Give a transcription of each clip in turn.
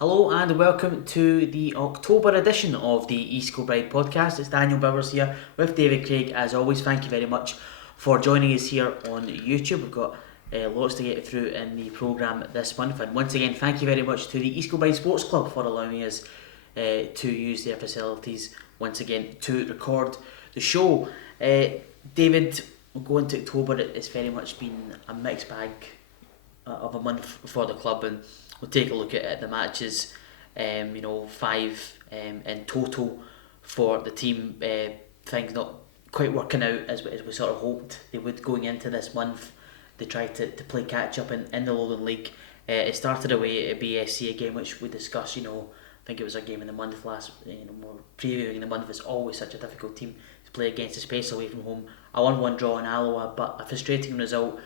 Hello and welcome to the October edition of the East Kilbride podcast. It's Daniel Bowers here with David Craig. As always, thank you very much for joining us here on YouTube. We've got lots to get through in the programme this month, and once again, thank you very much to the East Kilbride Sports Club for allowing us to use their facilities once again to record the show. David, going to October, it's very much been a mixed bag of a month for the club, and we'll take a look at the matches. Five in total for the team. Things not quite working out as we sort of hoped they would going into this month. They tried to play catch up in the Lowland League. It started away at BSC, a game which we discussed. I think it was a game in the month last. More previewing the month. It's always such a difficult team to play against, especially away from home. A 1-1 draw in Alloa, but a frustrating result,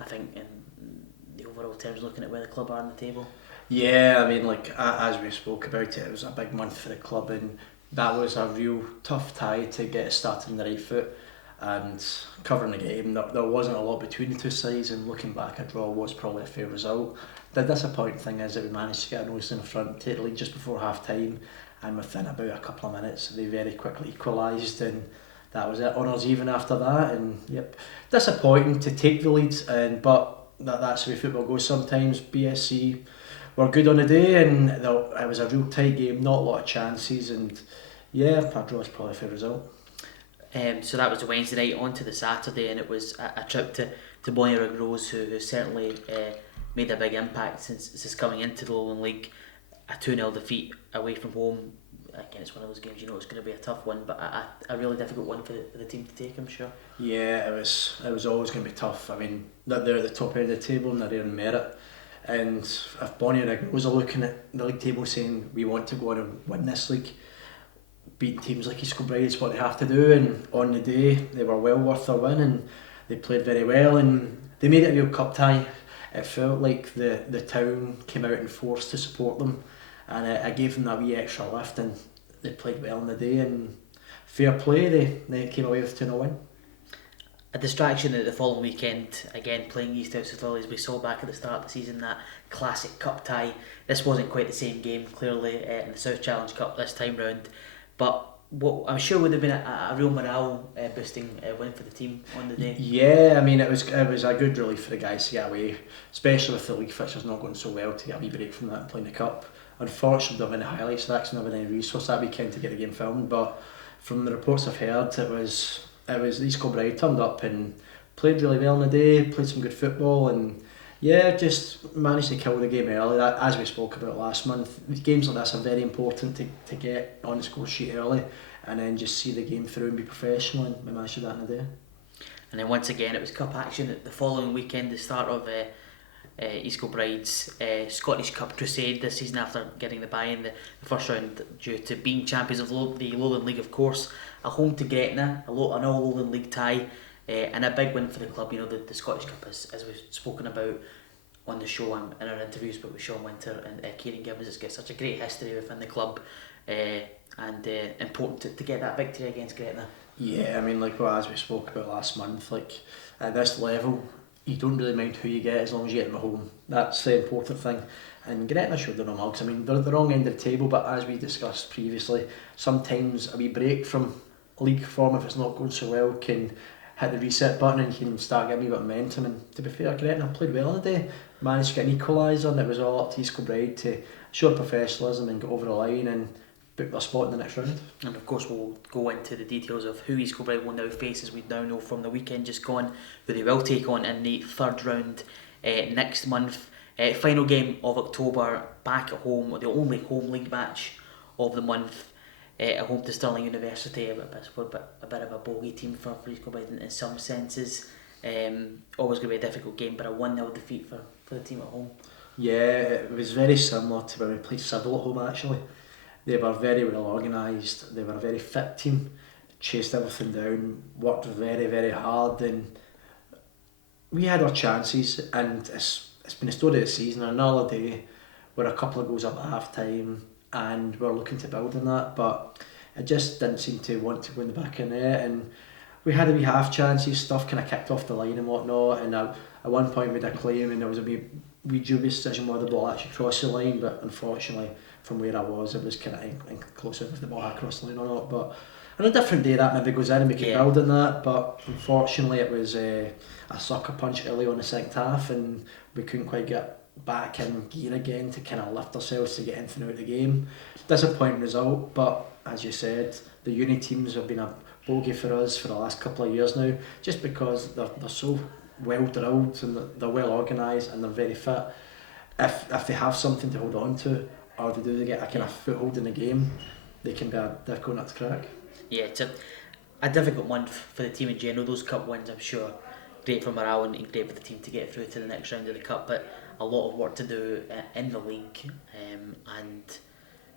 I think, in the overall terms, looking at where the club are on the table. Yeah, I mean, as we spoke about it was a big month for the club, and that was a real tough tie to get started on the right foot. And covering the game, there wasn't a lot between the two sides, and looking back, a draw was probably a fair result. The disappointing thing is that we managed to get a nose in the front, take the lead just before half time, and within about a couple of minutes, they very quickly equalised, and that was it. Honours even after that, and yep, disappointing to take the lead, but that's the way football goes sometimes. BSC were good on the day, and it was a real tight game, not a lot of chances, and yeah, a draw is probably a fair result. So that was the Wednesday night. On to the Saturday, and it was a trip to Bonnyrigg Rose, who certainly made a big impact since coming into the Lowland League. A 2-0 defeat away from home. Again, it's one of those games it's going to be a tough one, but a really difficult one for the team to take, I'm sure. Yeah, it was always going to be tough. I mean, they're at the top end of the table and they're in merit. And if Bonnyrigg Rose are looking at the league table saying we want to go on and win this league, beating teams like East Kilbride is what they have to do, and on the day they were well worth their win, and they played very well, and they made it a real cup tie. It felt like the town came out in force to support them, and I gave them that wee extra lift, and they played well on the day, and fair play, they came away with 2-0 win. A distraction the following weekend, again playing East House Lilies. We saw back at the start of the season that classic cup tie. This wasn't quite the same game, clearly, in the South Challenge Cup this time round, but what I'm sure would have been a real morale boosting win for the team on the day. Yeah, I mean it was a good relief for the guys to get away, especially with the league fixtures not going so well, to get a wee break from that and playing the cup. Unfortunately, there have been highlights, so that's not been any resource that weekend to get the game filmed. But from the reports I've heard, it was East Kilbride turned up and played really well on the day, played some good football, and yeah, just managed to kill the game early. That, as we spoke about last month, games like this are very important to get on the score sheet early, and then just see the game through and be professional, and we managed to do that in a day. And then once again, it was cup action the following weekend, the start of East Kilbride's Scottish Cup crusade this season after getting the bye in the first round due to being champions of the Lowland League, of course. A home to Gretna, an all Lowland League tie, and a big win for the club. The Scottish Cup, as we've spoken about on the show and in our interviews, but with Sean Winter and Kieran Gibbons, it's got such a great history within the club, and important to get that victory against Gretna. Yeah, I mean, as we spoke about last month, at this level, you don't really mind who you get as long as you get them at home. That's the important thing. And Gretna showed their no mugs. I mean, they're at the wrong end of the table, but as we discussed previously, sometimes a wee break from league form, if it's not going so well, can hit the reset button and you can start getting a wee bit of momentum. And to be fair, Gretna played well on the day, managed to get an equaliser, and it was all up to East Kilbride to show professionalism and get over the line and book their spot in the next round. And of course we'll go into the details of who East Kilbride will now face, as we now know from the weekend just gone, who they will take on in the third round next month. Final game of October, back at home, the only home league match of the month, at home to Stirling University, a bit of a bogey team for East Kilbride in some senses. Always going to be a difficult game, but a 1-0 defeat for the team at home. Yeah, it was very similar to when we played Civil at home actually. They were very well organised, they were a very fit team, chased everything down, worked very, very hard, and we had our chances, and it's been a story of the season. Another day we're a couple of goals up at half time and we're looking to build on that, but it just didn't seem to want to go in the back of the net, and we had a wee half chances, stuff kind of kicked off the line and whatnot, and at one point we had a claim and there was a wee dubious decision whether the ball actually crossed the line, but unfortunately from where I was it was kind of inconclusive if the ball had crossed the line or not. But on a different day that maybe goes in and we can build on that, but unfortunately it was a sucker punch early on the second half and we couldn't quite get back in gear again to kind of lift ourselves to get anything out of the game. Disappointing result, but as you said, the uni teams have been a bogey for us for the last couple of years now, just because they're so well drilled and they're well organised and they're very fit. If they have something to hold on to, or they get a kind of foothold in the game, they can be a difficult nut to crack. Yeah, it's a difficult month for the team in general. Those cup wins, I'm sure, great for morale and great for the team to get through to the next round of the cup, but a lot of work to do in the league, and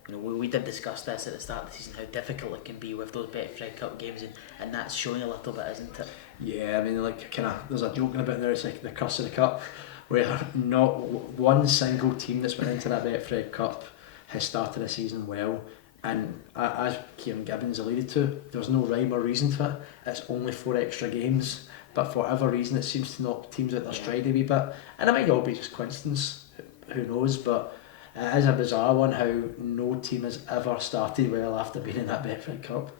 you know, we did discuss this at the start of the season, how difficult it can be with those Betfred Cup games, and that's showing a little bit, isn't it? Yeah, I mean, like, kind of, there's a joke about there, it's like the curse of the cup, where not one single team that's went into that Betfred Cup has started the season well, and as Kieran Gibbons alluded to, there's no rhyme or reason to it. It's only 4 extra games, but for whatever reason it seems to knock teams out their stride a wee bit, and it might all be just coincidence, who knows, but it is a bizarre one how no team has ever started well after being in that Betfred Cup.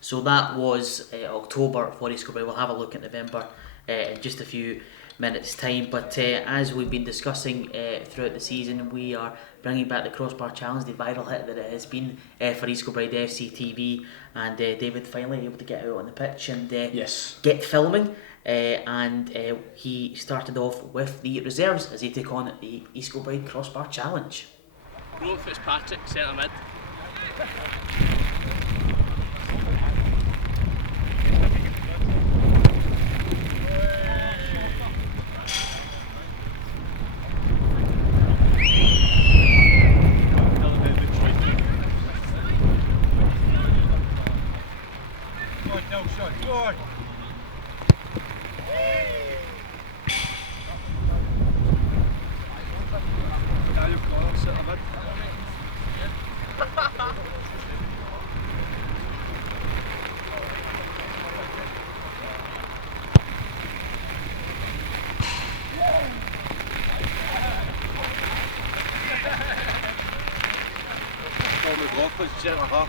So that was October for East Kilbride. We'll have a look at November in just a few minutes time, but as we've been discussing throughout the season, we are bringing back the Crossbar Challenge, the viral hit that it has been for East Kilbride FCTV, and David finally able to get out on the pitch and get filming, and he started off with the reserves as they take on the East Kilbride Crossbar Challenge. Rowan Fitzpatrick, centre mid. Centre half.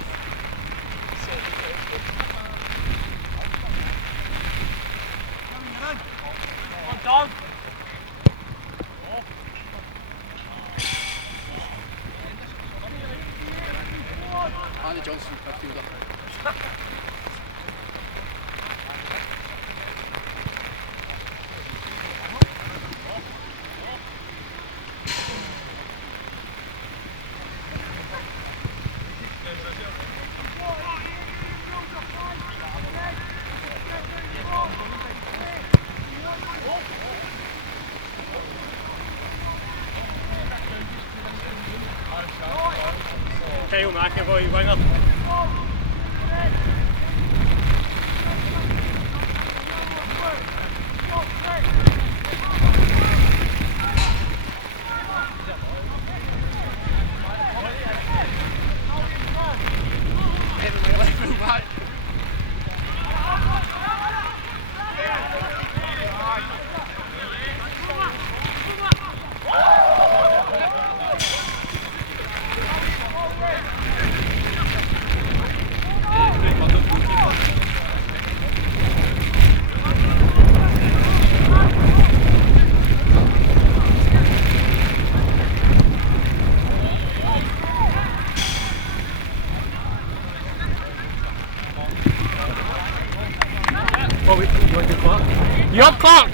On dog. Andy Johnson, midfielder. Kyle McAvoy, winger. You up, Clark?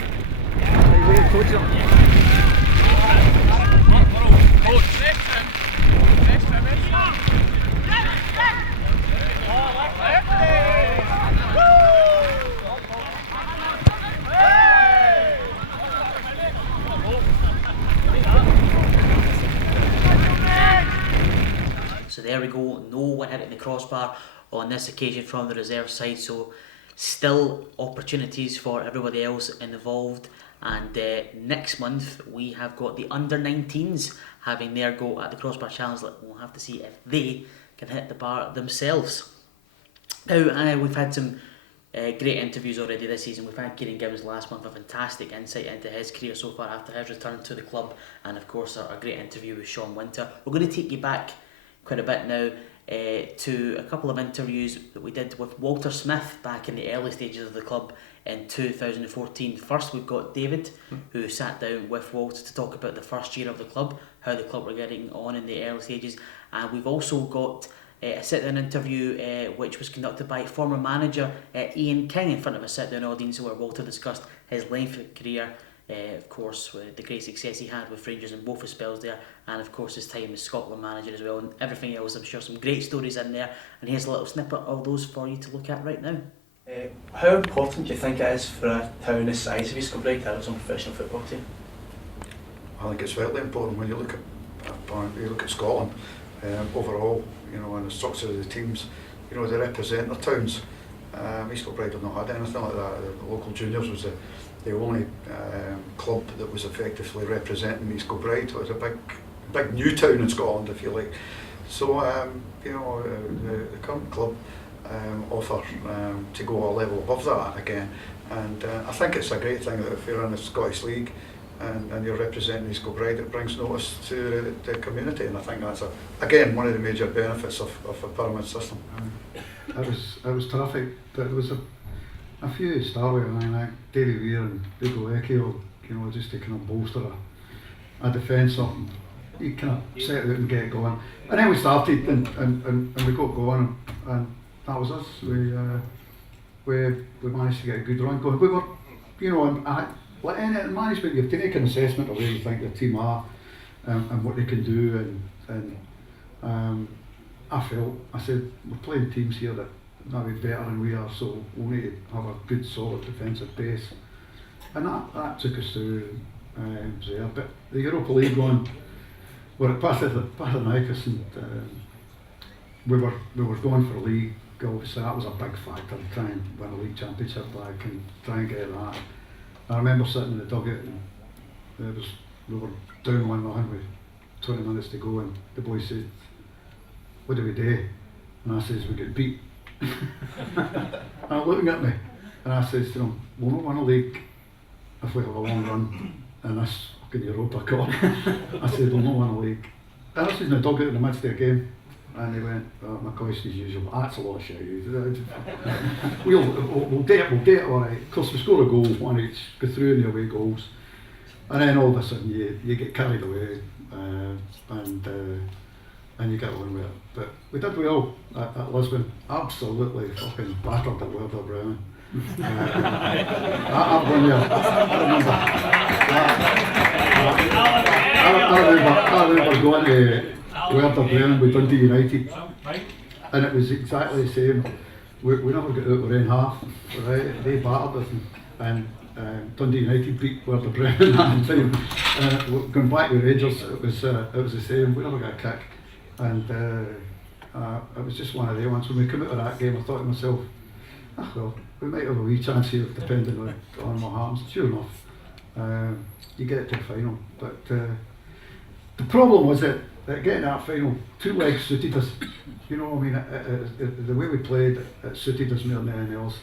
So there we go, no one hitting the crossbar on this occasion from the reserve side, so still opportunities for everybody else involved, and next month we have got the under-19s having their go at the Crossbar Challenge. We'll have to see if they can hit the bar themselves. Now we've had some Great interviews already this season. We've had Kieran Gibbons last month, a fantastic insight into his career so far after his return to the club, and of course a great interview with Sean Winter. We're going to take you back quite a bit now to a couple of interviews that we did with Walter Smith back in the early stages of the club in 2014. First we've got David, who sat down with Walter to talk about the first year of the club, how the club were getting on in the early stages, and we've also got a sit-down interview which was conducted by former manager Ian King in front of a sit-down audience, where Walter discussed his lengthy career, of course with the great success he had with Rangers in both his spells there, and of course his time as Scotland manager as well, and everything else. I'm sure some great stories in there, and here's a little snippet of those for you to look at right now. How important do you think it is for a town the size of East Kilbride to have some professional football team? I think it's vitally important when you look at Scotland overall, and the structure of the teams. They represent their towns. East Kilbride have not had anything like that. The local juniors was the only club that was effectively representing East Kilbride. It was a big new town in Scotland, if you like. So the current club offer to go a level above that again, and I think it's a great thing that if you're in the Scottish League and you're representing East Kilbride, it brings notice to the community, and I think that's again one of the major benefits of a pyramid system. It was terrific, but there was a few star with it, like Davy Weir and Hugo Ecchio, just to kind of bolster a defence up. You kind of set out and get going, and then we started and we got going, and that was us. We managed to get a good run going. We were, like any management, you have to make an assessment of where you think the team are and what they can do, and I said we're playing teams here that might be better than we are, so we need to have a good solid defensive base, and that took us through there. But the Europa League one, we're at Panathinaikos, and we were going for a league. Obviously that was a big factor to try and win a league championship back and try and get that. I remember sitting in the dugout, and we were down 1-0 with 20 minutes to go, and the boy said, "What do we do?" And I says, "We get beat." And looking at me, and I says to him, "We'll not win a league if we have a long run in this fucking Europa Cup." I said, "We'll not win a league." And I was in the dugout in the midst of the game, and he went, "My question as usual, that's a lot of shit. We'll do it all right." Of course, we score a goal, one each, go through in the away goals, and then all of a sudden you get carried away, and you get on with it. But we did well at Lisbon, absolutely fucking battered at Werder Bremen. I've been there, I remember going to Werder Bremen with Dundee United, and it was exactly the same. We never got out of our own half, right? They battered us, and Dundee United beat Werder Bremen that time. Going back with Rangers, it was the same. We never got a kick, and it was just one of the ones. When we came out of that game, I thought to myself, well, we might have a wee chance here, depending on what happens. Sure enough, you get to the final, but the problem was that getting that final, two legs suited us. The way we played, it suited us more than anything else.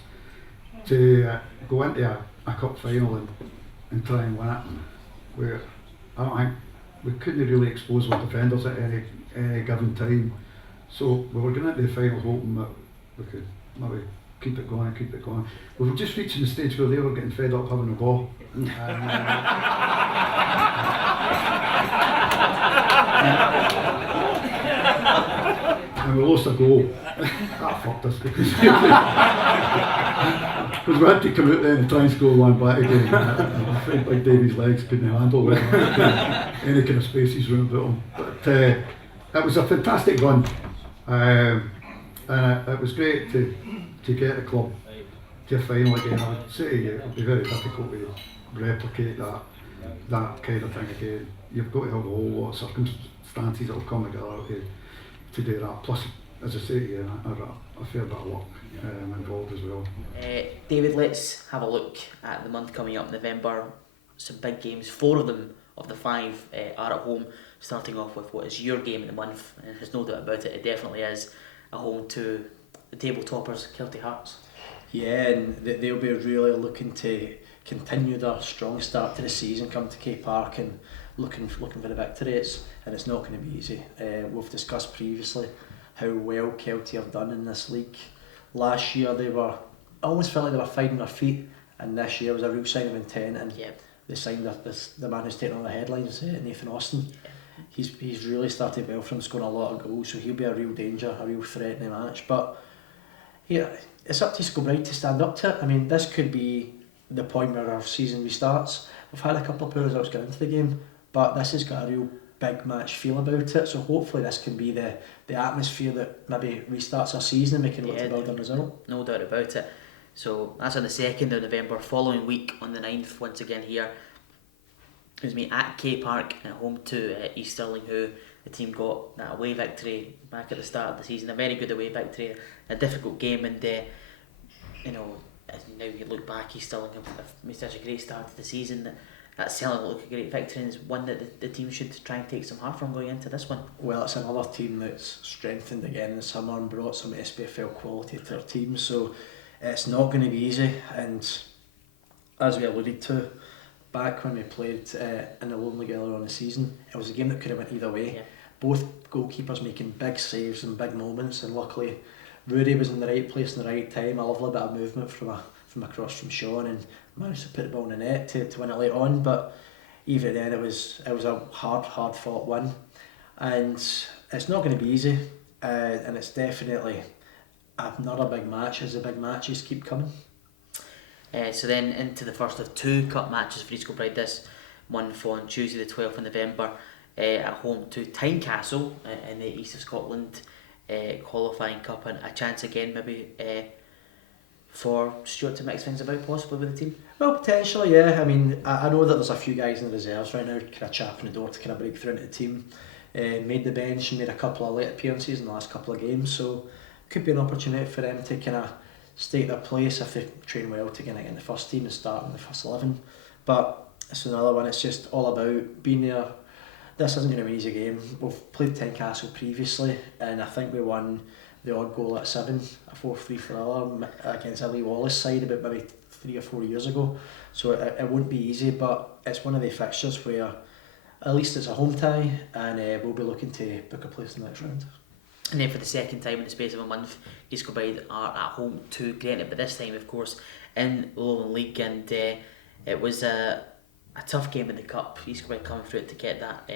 To go into a cup final and try and win it, I don't think we couldn't really expose our defenders at any given time. So we were going into the final hoping that we could maybe keep it going. We were just reaching the stage where they were getting fed up having the ball. And we lost a goal. That fucked us because we had to come out there and try and score one back again. I'm afraid Big Davy's legs couldn't handle any kind of spaces round about him. But it was a fantastic run, and it was great to get the club to a final again. I would say it would be very difficult to replicate that kind of thing again. You've got to have a whole lot of circumstances that will come together to do that. Plus, as I say to you, a fair bit of luck involved as well. David, let's have a look at the month coming up, November. Some big games, 4 of them of the 5 are at home, starting off with what is your game of the month, and there's no doubt about it, it definitely is a home to the table toppers, Kelty Hearts. Yeah, and they'll be really looking to continue their strong start to the season, come to K Park and looking for the victory. It's not going to be easy. We've discussed previously how well Kelty have done in this league. Last year I almost felt like they were finding their feet, and this year was a real sign of intent. And they signed the man who's taking all the headlines, Nathan Austin. He's really started well for him, scoring a lot of goals, so he'll be a real danger, a real threat in the match. But yeah, it's up to Skilbride to stand up to it. I mean, this could be the point where our season restarts. We've had a couple of poor results going into the game, but this has got a real big match feel about it, so hopefully this can be the atmosphere that maybe restarts our season and we can look to build a result. No doubt about it. So that's on the 2nd of November. Following week on the 9th, once again here, at K Park at home to East Stirling, who the team got that away victory back at the start of the season. A very good away victory, a difficult game, and now you look back, East Stirling have made such a great start to the season that Selling looked like a great victory, and is one that the team should try and take some heart from going into this one. Well, it's another team that's strengthened again in the summer and brought some SPFL quality to their team, so it's not going to be easy. And as we alluded to back when we played in the Lone League earlier on the season, it was a game that could have went either way. Yeah. Both goalkeepers making big saves and big moments, and luckily Rudy was in the right place in the right time. A lovely bit of movement from across from Sean, and managed to put the ball in the net to win it late on. But even then, it was a hard fought win, and it's not going to be easy. And it's definitely another big match as the big matches keep coming. So then into the first of 2 cup matches for East Kilbride this month on Tuesday the 12th of November at home to Tynecastle in the East of Scotland qualifying cup, and a chance again maybe for Stuart to mix things about possibly with the team. Well, potentially, yeah. I mean, I know that there's a few guys in the reserves right now kind of chapping the door to kind of break through into the team. Made the bench and made a couple of late appearances in the last couple of games, so could be an opportunity for them to kind of stay at their place if they train well to kind of get in the first team and start in the first 11. But it's another one. It's just all about being there. This isn't going to be an easy game. We've played Tynecastle previously, and I think we won the odd goal at 7, a 4-3 for Ella against a Lee Wallace side about maybe 3 or 4 years ago. So it won't be easy, but it's one of the fixtures where at least it's a home tie, and we'll be looking to book a place in the next round. And then for the second time in the space of a month, East Kilbride are at home to Granite, but this time of course in the Lowland League, and it was a tough game in the cup. East Kilbride coming through it to get that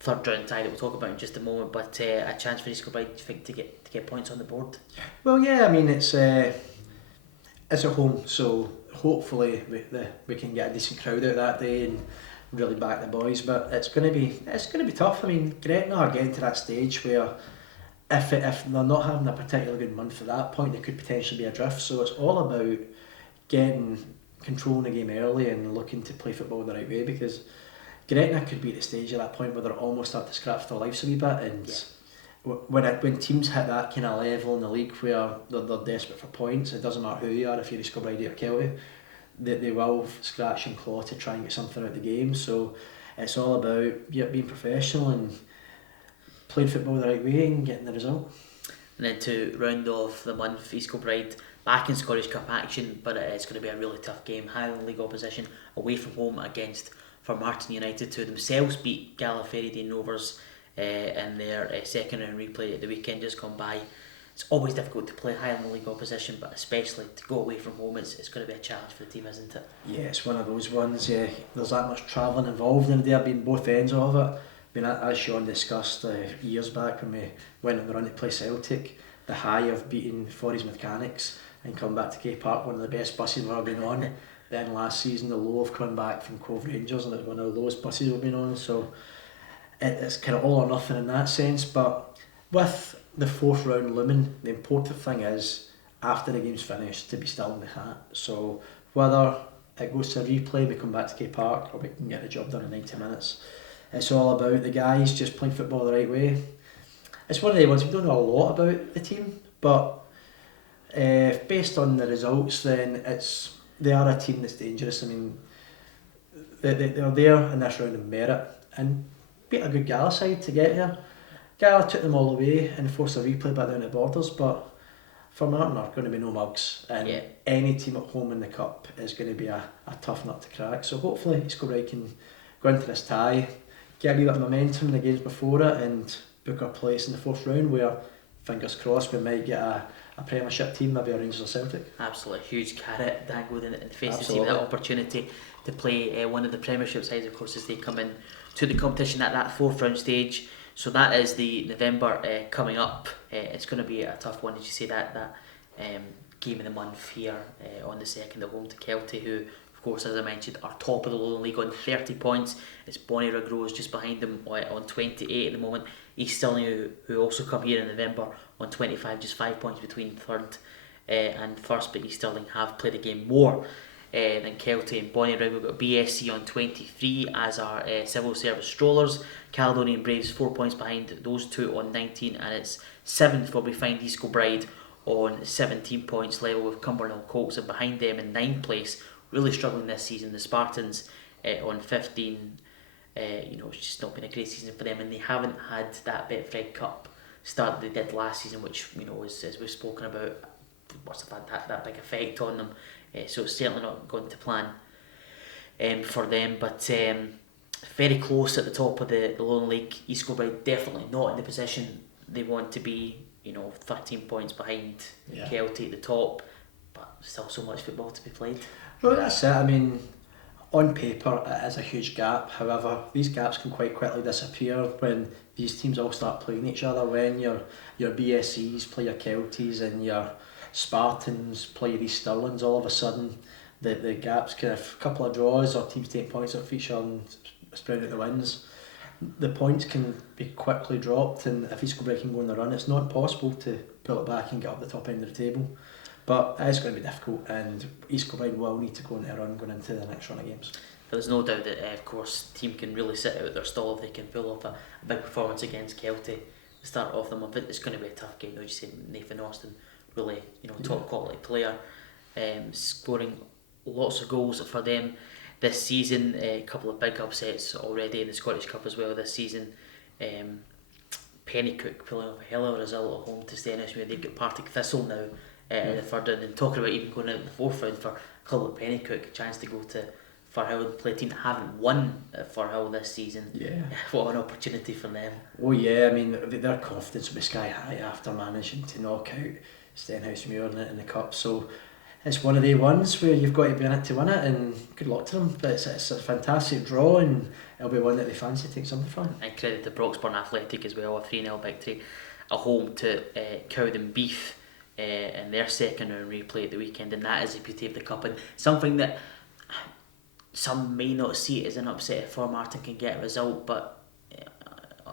third round tie that we'll talk about in just a moment, but a chance for East Kilbride, do you think, to get points on the board? Well, yeah, I mean it's at home, so hopefully we can get a decent crowd out that day and really back the boys. But it's going to be tough. I mean, Gretna are getting to that stage where if they're not having a particularly good month at that point, they could potentially be adrift. So it's all about controlling the game early and looking to play football the right way, because Gretna could be at the stage at that point where they're almost start to scratch their lives a wee bit, and when teams hit that kind of level in the league where they're desperate for points, it doesn't matter who you are, if you're East Kilbride or Kelty, they will scratch and claw to try and get something out of the game. So it's all about being professional and playing football the right way and getting the result. And then to round off the month, East Kilbride back in Scottish Cup action, but it's going to be a really tough game. Highland League opposition away from home against Formartine United, who themselves beat Gallifrey Rovers in their second round replay at the weekend just gone by. It's always difficult to play Highland League opposition, but especially to go away from home, it's going to be a challenge for the team, isn't it? Yeah, it's one of those ones. Yeah, there's that much travelling involved in there, being both ends of it. I mean, as Sean discussed years back when we went on the run to play Celtic, the high of beating Forres Mechanics and coming back to K Park, one of the best buses we've ever been on. Then last season, the low of coming back from Cove Rangers, and it was one of the lowest buses we've been on. So it's kind of all or nothing in that sense. But with the fourth round looming, the important thing is after the game's finished to be still in the hat. So whether it goes to a replay, we come back to K Park, or we can get the job done in 90 minutes. It's all about the guys just playing football the right way. It's one of the ones we don't know a lot about the team, but based on the results, then they are a team that's dangerous. I mean, they're there in this round of merit and beat a good Gala side to get here. Gala took them all away and forced a replay back down the Borders, but for Martin are going to be no mugs, and Yeah. any team at home in the cup is going to be a tough nut to crack. So hopefully East Kilbride can go into this tie, get a wee bit of momentum in the games before it, and book our place in the fourth round, where fingers crossed we might get a Premiership team, maybe a Rangers or Celtic. Absolutely huge carrot dangled in the face of the team, Absolutely. that opportunity to play one of the Premiership sides, of course, as they come in to the competition at that fourth round stage. So that is the November coming up. It's going to be a tough one, as you say, that game of the month here on the 2nd at home to Kelty, who, of course, as I mentioned, are top of the Lowland League on 30 points. It's Bonnie Rose just behind them on 28 at the moment. East Stirling, who also come here in November, on 25, just 5 points between third and first, but East Stirling have played a game more than Kelty and Bonnie Rose. We've got BSC on 23, as are Civil Service Strollers. Caledonian Braves 4 points behind those two on 19, and it's 7th where we find East Kilbride on 17 points, level with Cumbernauld Colts, and behind them in 9th place, really struggling this season, the Spartans on 15. It's just not been a great season for them, and they haven't had that Betfred Cup start they did last season, which, as we've spoken about, must have had that big effect on them. So it's certainly not going to plan for them, but very close at the top of the Lowland League. East Kilbride definitely not in the position they want to be, 13 points behind Kelty at the top, but still so much football to be played. Well, that's it. I mean, on paper it is a huge gap. However, these gaps can quite quickly disappear when these teams all start playing each other. When your BSCs play your Kelties and your Spartans play your East Stirlings, all of a sudden the gaps, kind of a couple of draws or teams take points off each other and spread out the wins, the points can be quickly dropped, and if East Kilbride can go on the run, it's not impossible to pull it back and get up the top end of the table. But it is going to be difficult, and East Kilbride will need to go on a run going into the next run of games. There's no doubt that, of course, the team can really sit out their stall if they can pull off a big performance against Kelty to start off the month. It's going to be a tough game, though. You say Nathan Austin, really, top quality player, scoring lots of goals for them this season. A couple of big upsets already in the Scottish Cup as well this season. Pennycook pulling off a hell of a result at home to Stenhousemuir. They've got Partick Thistle now in the third round, and talking about even going out in the fourth round for a club like Pennycook, a chance to go to Firhill and play a team that haven't won at Firhill this season. Yeah. What an opportunity for them. Oh yeah, I mean, their confidence will be sky high after managing to knock out Stenhousemuir in the cup. So it's one of the ones where you've got to be in it to win it, and good luck to them. But it's a fantastic draw, and it'll be one that they fancy take something from. And credit to Broxburn Athletic as well, a 3-0 victory at home to Cowden Beef in their second round replay at the weekend, and that is the beauty of the cup, and something that some may not see it as an upset if Martin can get a result, but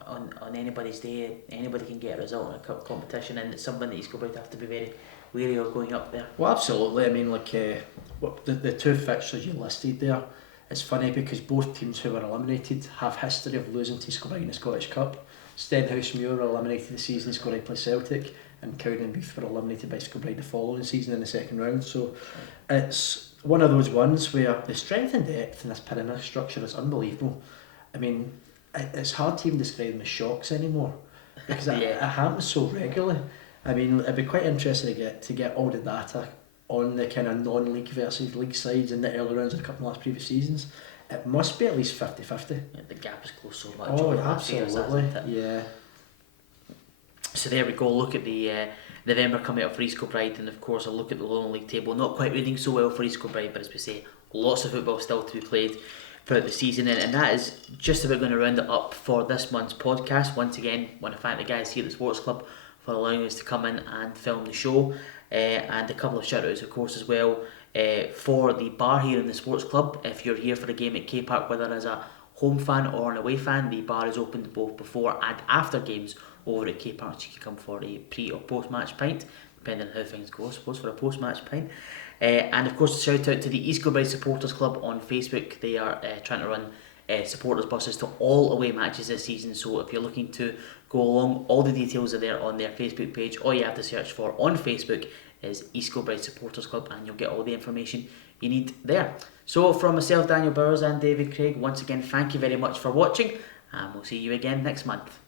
on anybody's day, anybody can get a result in a cup competition, and it's something that East Kilbride have to be very wary of going up there. Well, absolutely. I mean, the two fixtures you listed there, it's funny because both teams who were eliminated have history of losing to East Kilbride in the Scottish Cup. Stenhousemuir were eliminated the season East Kilbride play Celtic, and Cowden Beef were eliminated by East Kilbride the following season in the second round. So it's one of those ones where the strength and depth in this pyramid structure is unbelievable. I mean, it's hard to even describe them as shocks anymore, because it happens so regularly. I mean, it'd be quite interesting to get all the data on the kind of non-league versus league sides in the early rounds of a couple of last previous seasons. It must be at least 50-50. Yeah, the gap is closed so much. Oh, over the last few years, absolutely. hasn't it? Yeah. So there we go. Look at the November coming up for East Kilbride, and of course a look at the Lowland League table. Not quite reading so well for East Kilbride, but as we say, lots of football still to be played throughout the season, and that is just about going to round it up for this month's podcast. Once again, want to thank the guys here at the Sports Club for allowing us to come in and film the show, and a couple of shout outs of course as well for the bar here in the Sports Club. If you're here for a game at K Park, whether as a home fan or an away fan, the bar is open both before and after games over at K Park. So you can come for a pre or post match pint, depending on how things go, I suppose, for a post match pint. And of course, shout out to the East Kilbride Supporters Club on Facebook. They are trying to run supporters buses to all away matches this season, so if you're looking to go along, all the details are there on their Facebook page. All you have to search for on Facebook is East Kilbride Supporters Club, and you'll get all the information you need there. So from myself, Daniel Bowers, and David Craig, once again thank you very much for watching, and we'll see you again next month.